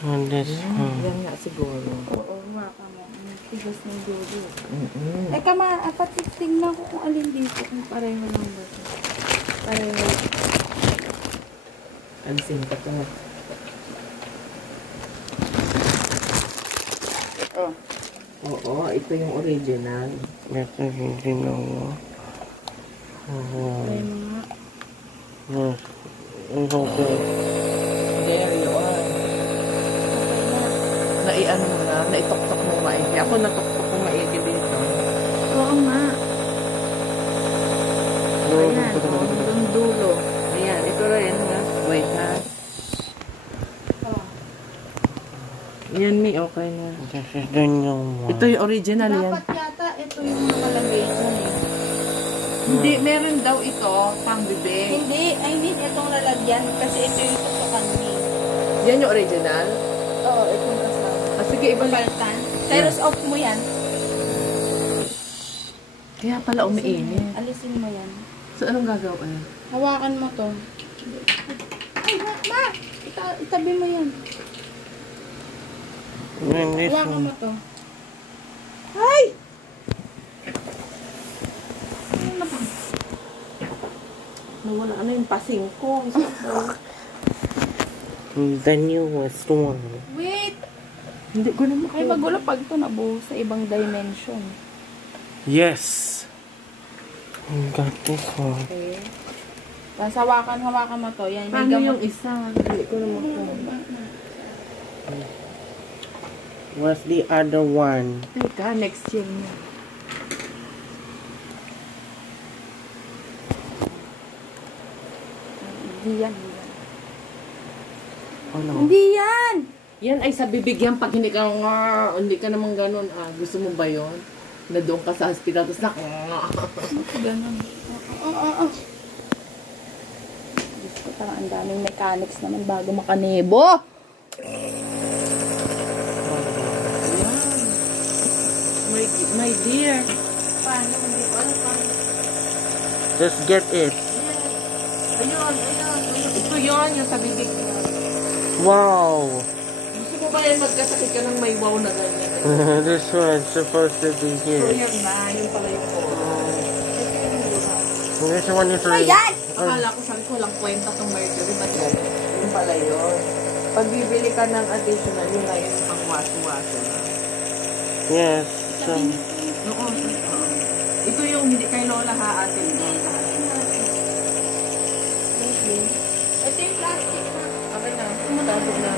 And this Yan nga siguro. Oo, waka mo. Tigas ng dulo. Mm-mm. Pati tingnan ko kung alin dito. Kung pareho lang ba ito. Pareho. Alisin ka to. Oh. Oo, ito yung original. This is original. Pareho nga. Yes. It's okay. There you are. Naiano mo na, naitok-tok mo maigi. Ako natok-tok mo maigi dito. Oo nga. Ayan, yung dulo. Ayan, ito rin ha. Wait ha. Oh. Yan mi, okay na. This is the new one. Ito yung original yan. Dapat yata ito yung nakalagay dyan eh. Hindi, meron daw ito, pang bibig. Hindi, I need itong lalagyan kasi ito yung tutukan ni. Yan yung original? Oo, itong kasama. Ah, sige, ibalik. Paltan. Teros off mo yan. Kaya pala umiinit. Alisin mo yan. So, anong gagawin? Hawakan mo to. Ay, ma! Itabi mo yan. And this Hawakan one. mo to. Ay! Nawala ano yung pasing ko. The newest one. Wait! Hindi ko na Ay, makuha. magulo pag ito nabuo sa ibang dimension. Yes. Got this one. Okay. Tapos hawakan mo to. Yan, may Paano gamot. yung isa? Hindi ko na makuha. What's the other one? Teka, next year na. Hindi yan. Ano? Hindi yan! Yan ay sa bibig yan pag hindi ka hindi ka naman ganun. Ah, gusto mo ba yun? Na doon ka sa hospital tapos na Ganun. Oo. Diyos ko, parang ang daming mechanics naman bago makanebo. My dear. Paano? Hindi ko alam paano. Just get it. Ayun. Ito yun, yung sa bibig. Wow. Gusto mo ba yan magkasakit ka ng may wow na ganyan? This one's supposed to be So here. yan na, yun pala yung This one is Ayan! right. Akala ko sabi ko lang kwenta tong mercury, ba't yan? Yun pala yun. Pag bibili ka ng additional, yun na yun pang waso-waso na. Yes. So, Oo. Ito yung hindi kay Lola ha, ate. Ito yung plastic na. Okay na. Tabog na.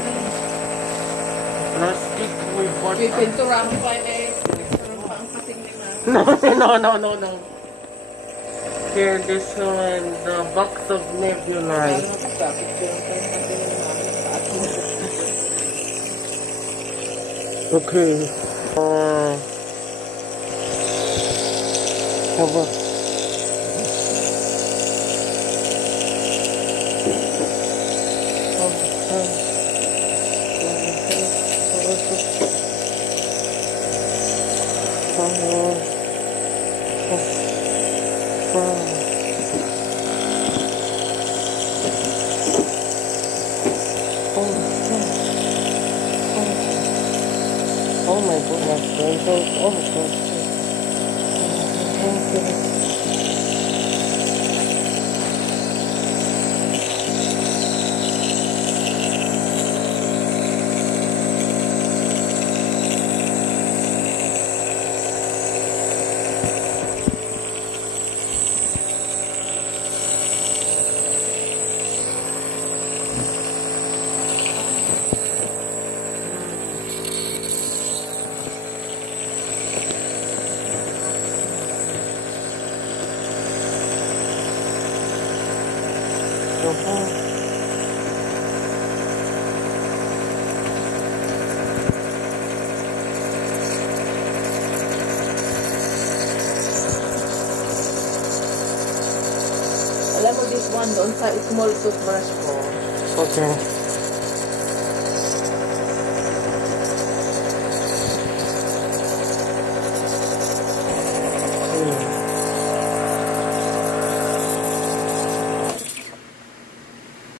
plastic we bought. Pipinturahan pa eh. Pininturahan pa ang kasing ni Ma. No. Here, this one, the box of nebulae. Okay. How about? Oh my goodness, oh my goodness. Alam mo this one doon sa small toothbrush ko. Okay.